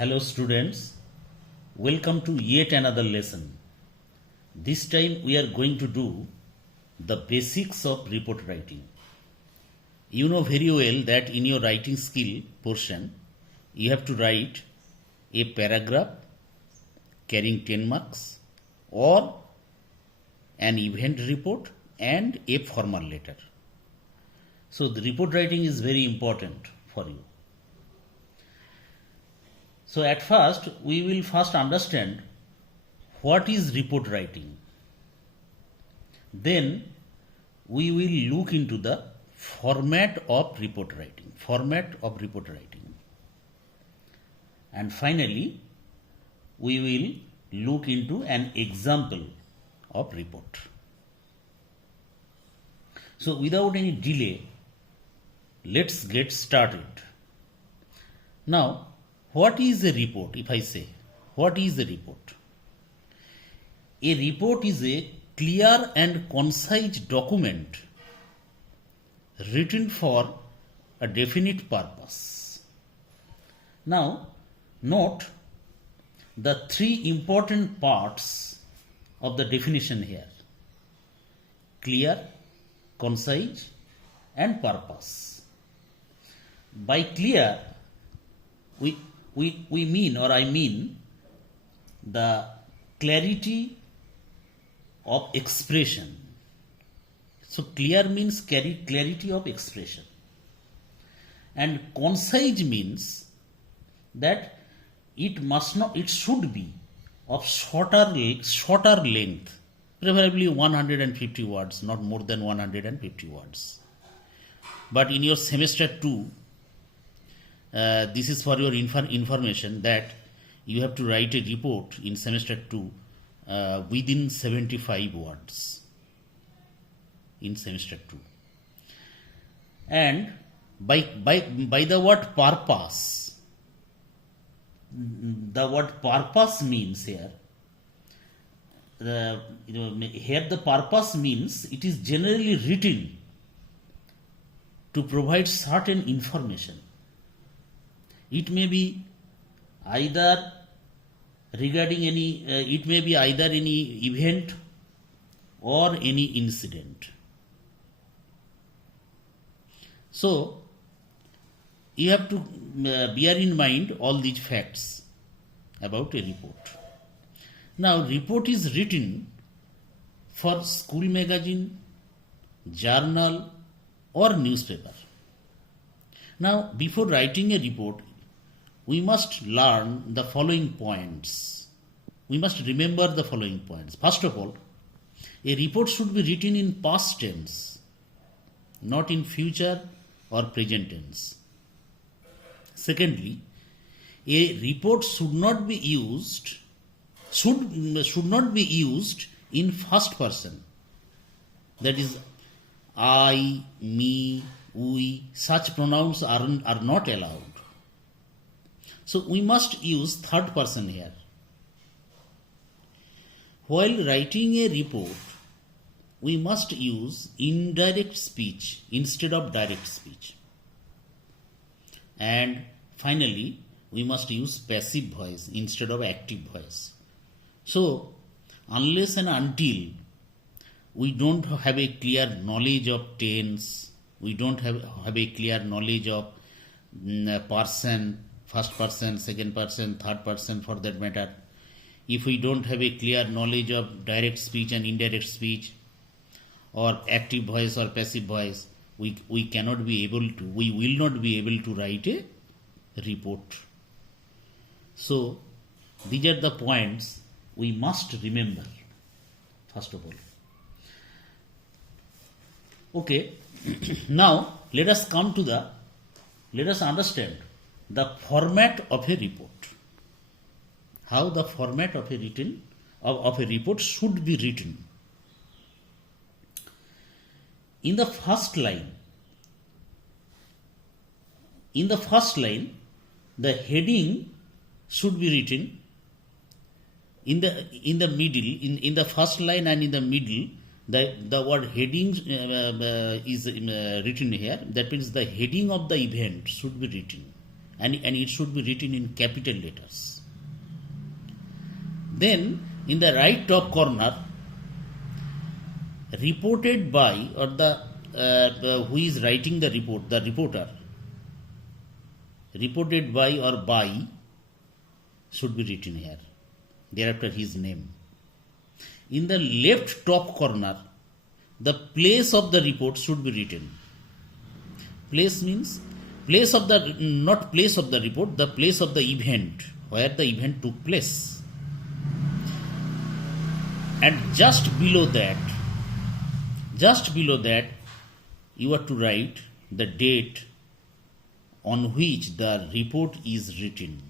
Hello students, welcome to yet another lesson. This time we are going to do the basics of report writing. You know very well that in your writing skill portion, you have to write a paragraph carrying 10 marks or an event report and a formal letter. So the report writing is very important for you. So at first, we will first understand what is report writing. Then we will look into the format of report writing. And finally, we will look into an example of report. So without any delay, let's get started. Now, what is a report? If I say, what is a report? A report is a clear and concise document written for a definite purpose. Now, note the three important parts of the definition here: clear, concise, and purpose. By clear, we mean, or I mean, the clarity of expression. So clear means clarity of expression, and concise means that it should be of shorter length, preferably 150 words, not more than 150 words. But in your semester 2, this is for your information that you have to write a report in semester 2 within 75 words in semester 2. And by the word purpose, the word purpose means here, here the purpose means it is generally written to provide certain information. It may be either regarding any event or any incident. So you have to bear in mind all these facts about a report. Now, report is written for school magazine, journal, or newspaper. Now, before writing a report, we must learn the following points. We must remember the following points. First of all, a report should be written in past tense, not in future or present tense. Secondly, a report should not be used in first person. That is, I, me, we, such pronouns are not allowed. So we must use third person here. While writing a report, we must use indirect speech instead of direct speech. And finally, we must use passive voice instead of active voice. So, unless and until we don't have a clear knowledge of tense, we don't have a clear knowledge of person, first person, second person, third person for that matter, if we don't have a clear knowledge of direct speech and indirect speech, or active voice or passive voice, we will not be able to write a report. So, these are the points we must remember, first of all. Okay, now let us understand the format of a report. How the format of a report should be written. In the first line, the heading should be written. In the middle, in the first line and in the middle, the word heading is written here. That means the heading of the event should be written. and it should be written in capital letters. Then in the right top corner, reported by, or the who is writing the report, the reporter, reported by or by should be written here, thereafter his name. In the left top corner, the place of the report should be written. Place means place of the, not place of the report, the place of the event, where the event took place. And just below that, you are to write the date on which the report is written.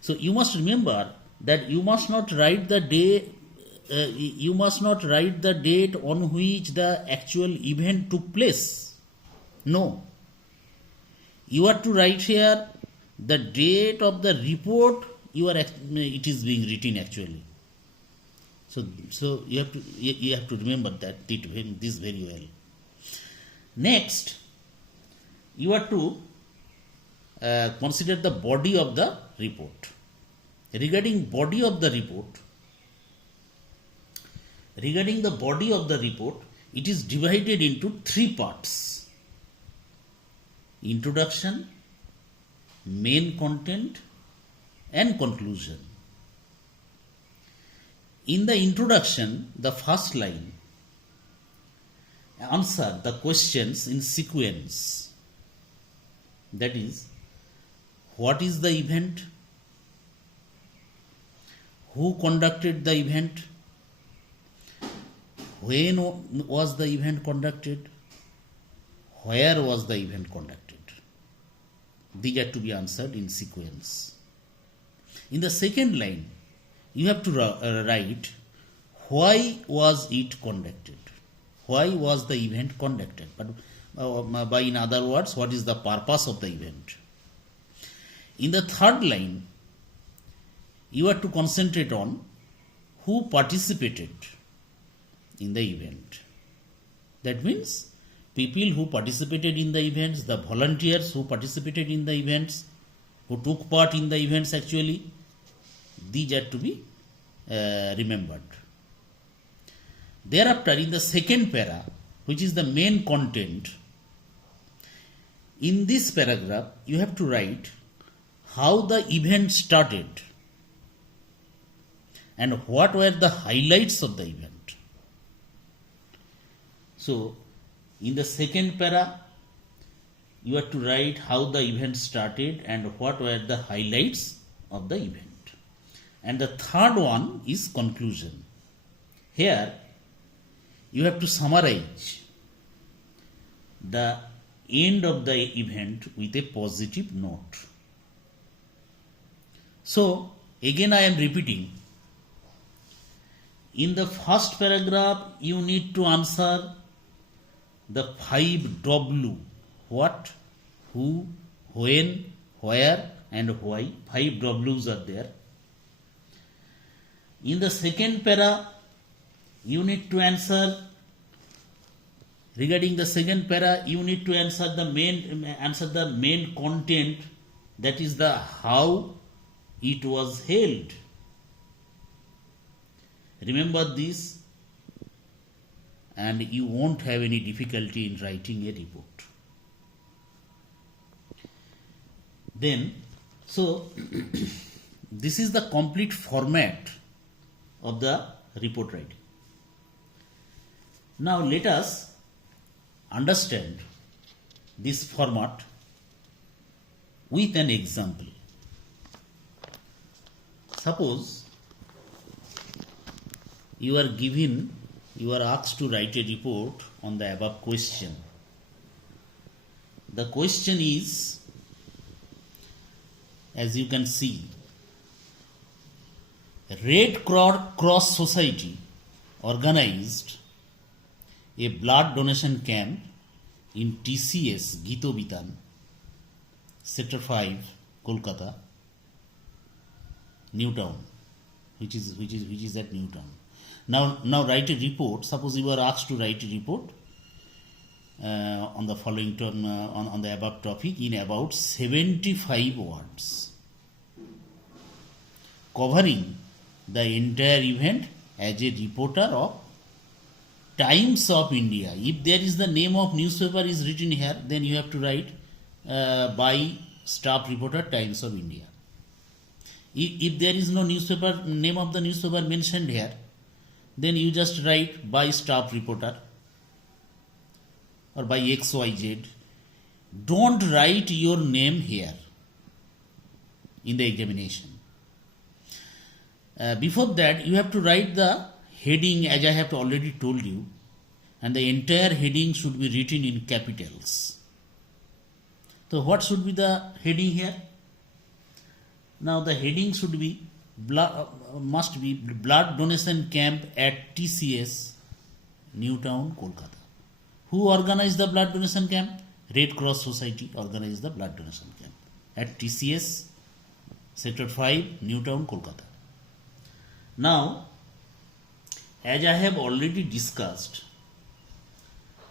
So you must remember that you must not write the day, you must not write the date on which the actual event took place. No. You are to write here the date of the report it is being written actually. So you have to remember this very well. Next, you are to consider the body of the report. Regarding the body of the report, it is divided into three parts: introduction, main content, and conclusion. In the introduction, the first line, answer the questions in sequence. That is, what is the event? Who conducted the event? When was the event conducted? Where was the event conducted? These are to be answered in sequence. In the second line, you have to write why was it conducted? Why was the event conducted? But by in other words, what is the purpose of the event? In the third line, you are to concentrate on who participated in the event. That means people who participated in the events, the volunteers who participated in the events, who took part in the events actually, these are to be remembered. Thereafter, in the second para, which is the main content, in this paragraph, you have to write how the event started and what were the highlights of the event. So, in the second para, you have to write how the event started and what were the highlights of the event. And the third one is conclusion. Here, you have to summarize the end of the event with a positive note. So, again I am repeating. In the first paragraph, you need to answer the 5 W. What, who, when, where, and why. 5 W's are there. In the second para, you need to answer, regarding the second para, you need to answer the main content, that is the how it was held. Remember this, and you won't have any difficulty in writing a report. Then, so this is the complete format of the report writing. Now let us understand this format with an example. Suppose you are asked to write a report on the above question. The question is, as you can see, Red Cross Society organized a blood donation camp in TCS Gitobitan, Sector 5, Kolkata, Newtown, which is at Newtown. Now write a report. Suppose you are asked to write a report. on the following term, on the above topic in about 75 words, covering the entire event as a reporter of Times of India. If there is the name of newspaper is written here, then you have to write by staff reporter Times of India. If there is no newspaper, name of the newspaper mentioned here, then you just write by staff reporter or by XYZ. Don't write your name here in the examination. Before that, you have to write the heading as I have already told you, and the entire heading should be written in capitals. So what should be the heading here? Now the heading should be must be blood donation camp at TCS, Newtown, Kolkata. Who organized the blood donation camp? Red Cross Society organized the blood donation camp at TCS, Sector 5, Newtown, Kolkata. Now, as I have already discussed,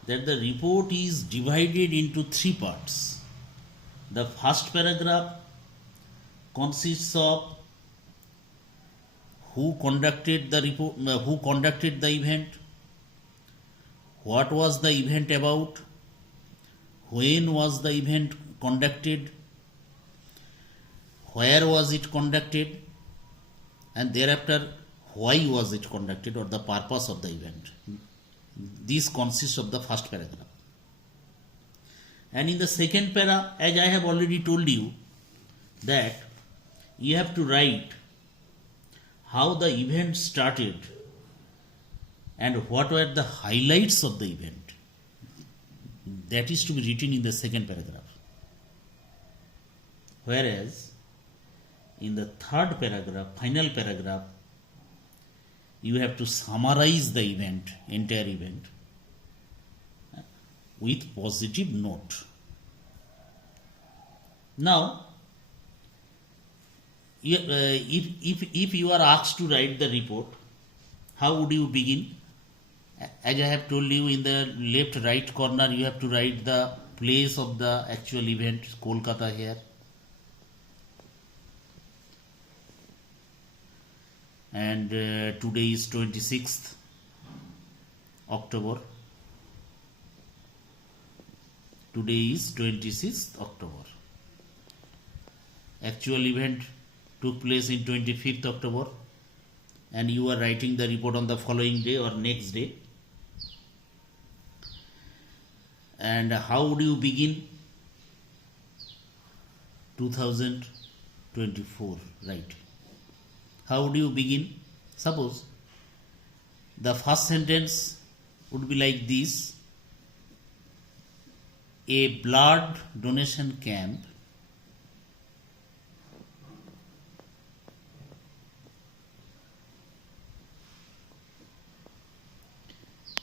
that the report is divided into three parts. The first paragraph consists of who conducted the report, who conducted the event, what was the event about, when was the event conducted, where was it conducted, and thereafter why was it conducted or the purpose of the event. This consists of the first paragraph. And in the second para, as I have already told you, that you have to write how the event started and what were the highlights of the event. That is to be written in the second paragraph. Whereas in the third paragraph, final paragraph, you have to summarize the event, entire event, with positive note. Now, if you are asked to write the report, how would you begin? As I have told you, in the left right corner you have to write the place of the actual event, Kolkata here. And today is 26th October. Today is 26th October. Actual event took place in 25th October, and you are writing the report on the following day or next day. And how would you begin? 2024, right? How would you begin? Suppose the first sentence would be like this: a blood donation camp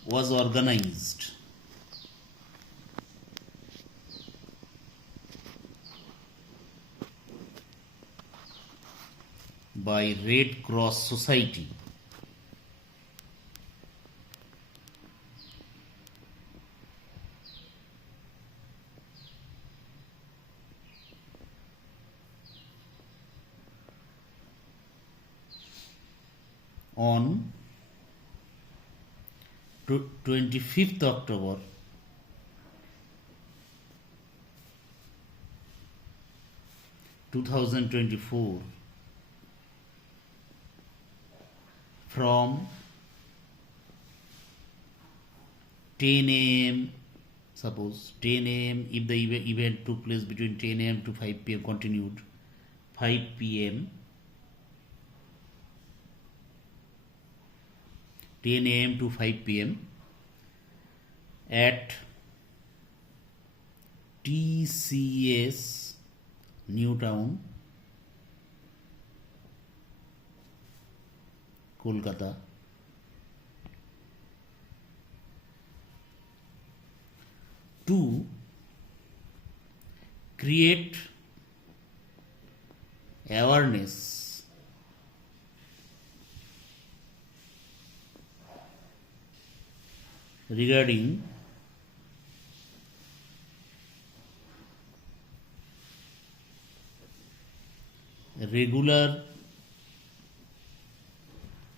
was organized by Red Cross Society on 25th October 2024 from 10 a.m. Suppose 10 a.m. if the event took place between 10 a.m. to 5 p.m. continued 5 p.m. 10 a.m. to 5 p.m. at TCS Newtown, Kolkata, to create awareness regarding regular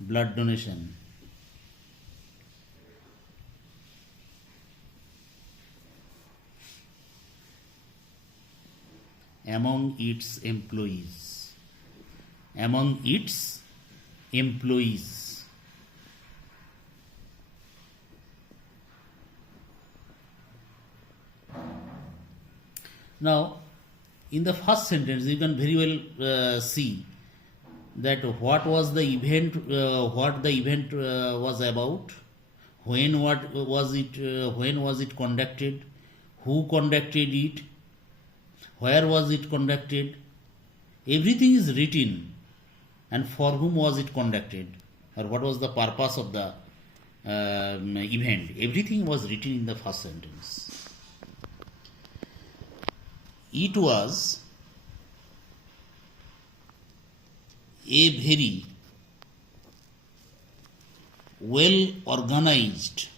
blood donation among its employees. Among its employees. Now, in the first sentence, you can very well see that what was the event, what the event was about, when was it conducted, who conducted it, where was it conducted. Everything is written, and for whom was it conducted, or what was the purpose of the event. Everything was written in the first sentence. It was a very well organized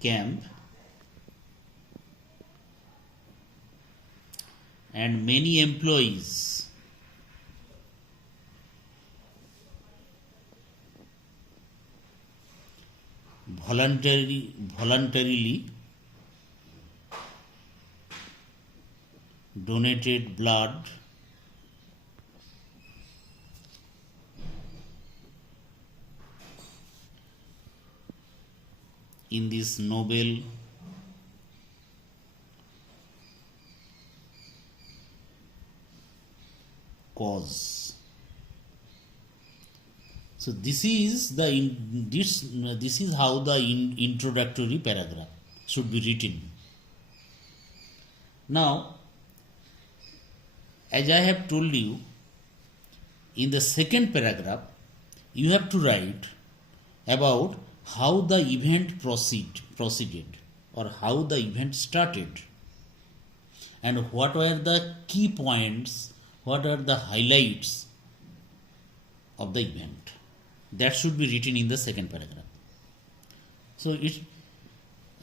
camp, and many employees voluntarily donated blood in this noble cause. So this is how the introductory paragraph should be written. Now, as I have told you, in the second paragraph, you have to write about how the event proceeded, or how the event started, and what were the key points, what are the highlights of the event. That should be written in the second paragraph. So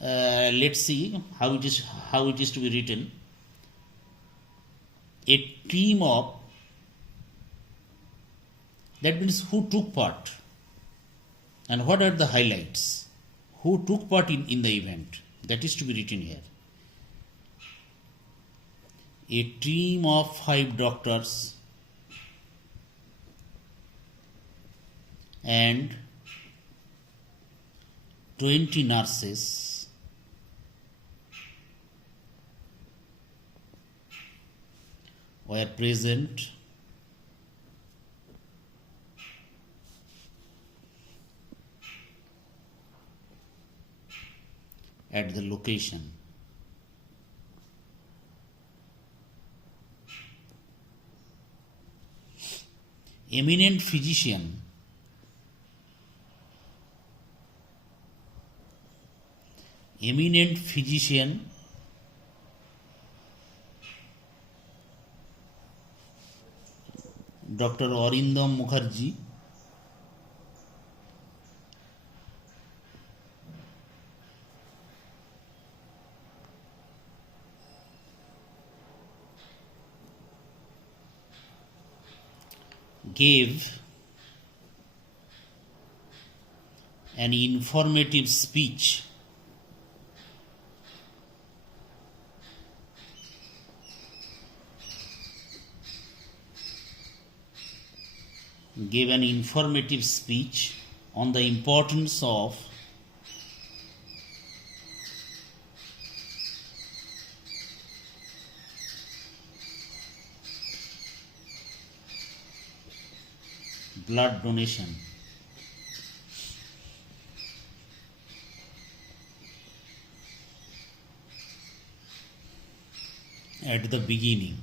let's see how it is to be written. A team of, that means who took part, and what are the highlights, who took part in the event. That is to be written here. A team of 5 doctors and 20 nurses were present at the location. Eminent physician Dr. Arindam Mukherjee gave an informative speech on the importance of blood donation at the beginning.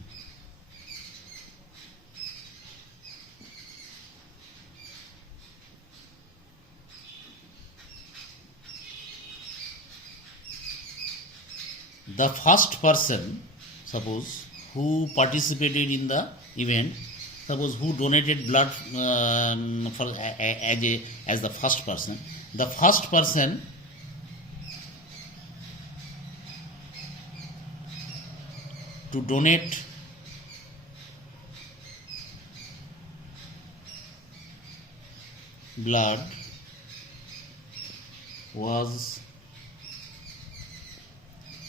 The first person, suppose, who participated in the event, suppose who donated blood as the first person. The first person to donate blood was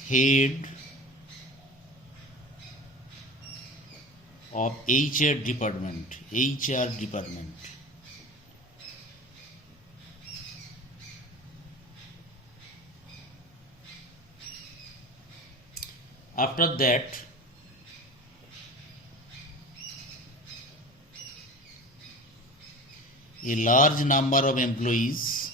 head of HR department. After that, a large number of employees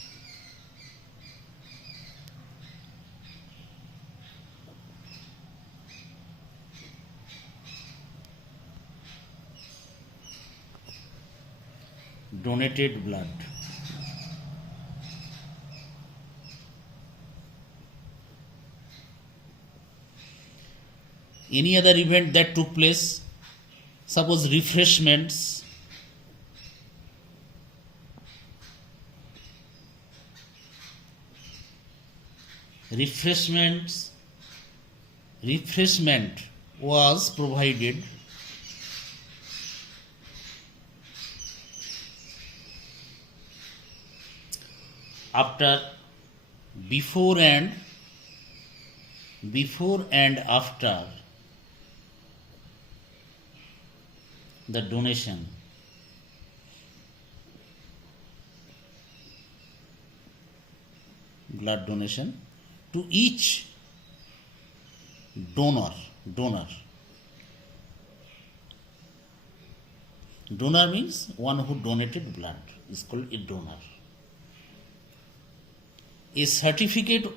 donated blood. Any other event that took place, suppose refreshments, refreshment was provided after, before and after the donation. Blood donation to each donor. Donor means one who donated blood is called a donor. A certificate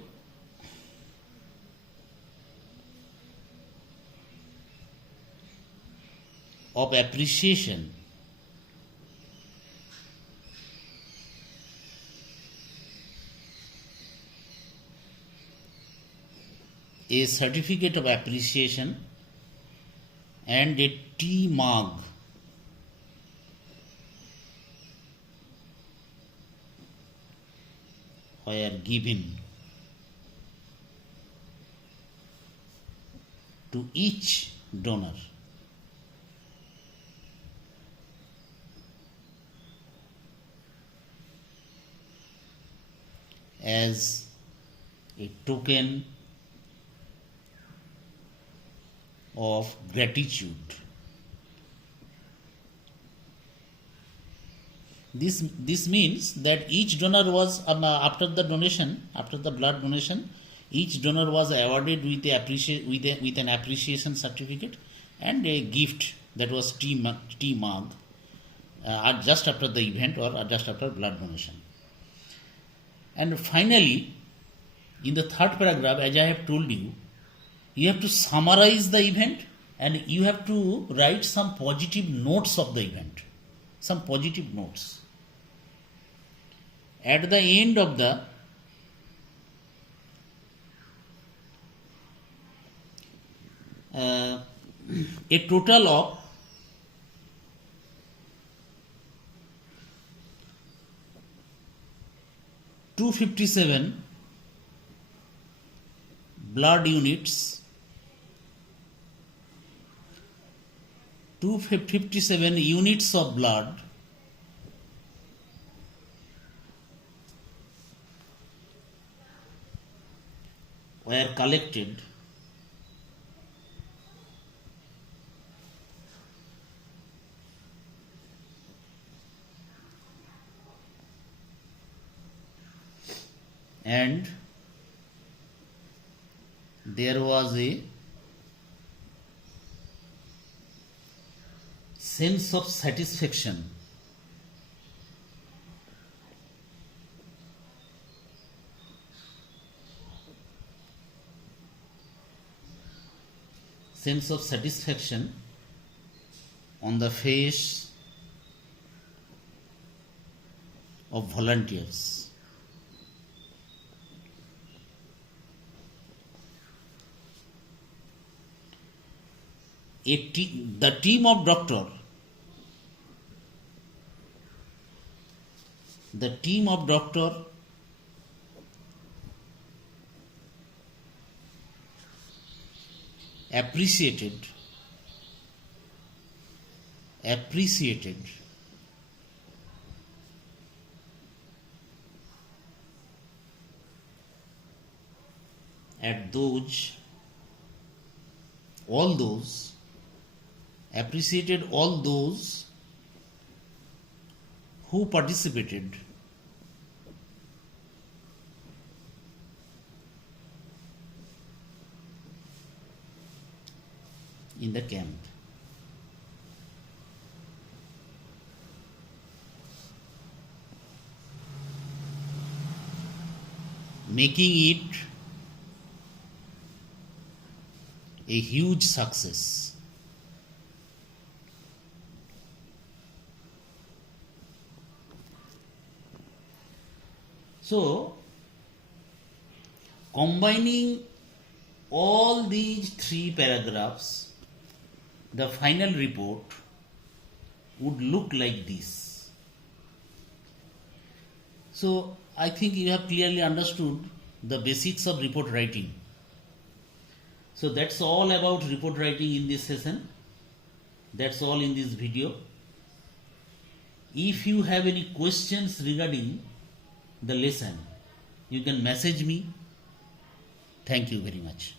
of appreciation and a tea mug were given to each donor as a token of gratitude. This means that each donor was after the blood donation, each donor was awarded with an appreciation certificate and a gift that was tea mug just after the event or just after blood donation. And finally, in the third paragraph, as I have told you, you have to summarize the event and you have to write some positive notes of the event. Some positive notes. At the end of the a total of 257 blood units, 257 units of blood were collected and there was a sense of satisfaction on the face of volunteers. The team of doctor appreciated at those all those appreciated all those who participated in the camp. Making it a huge success. So, combining all these three paragraphs, the final report would look like this. So, I think you have clearly understood the basics of report writing. So, that's all about report writing in this session. That's all in this video. If you have any questions regarding the lesson, you can message me. Thank you very much.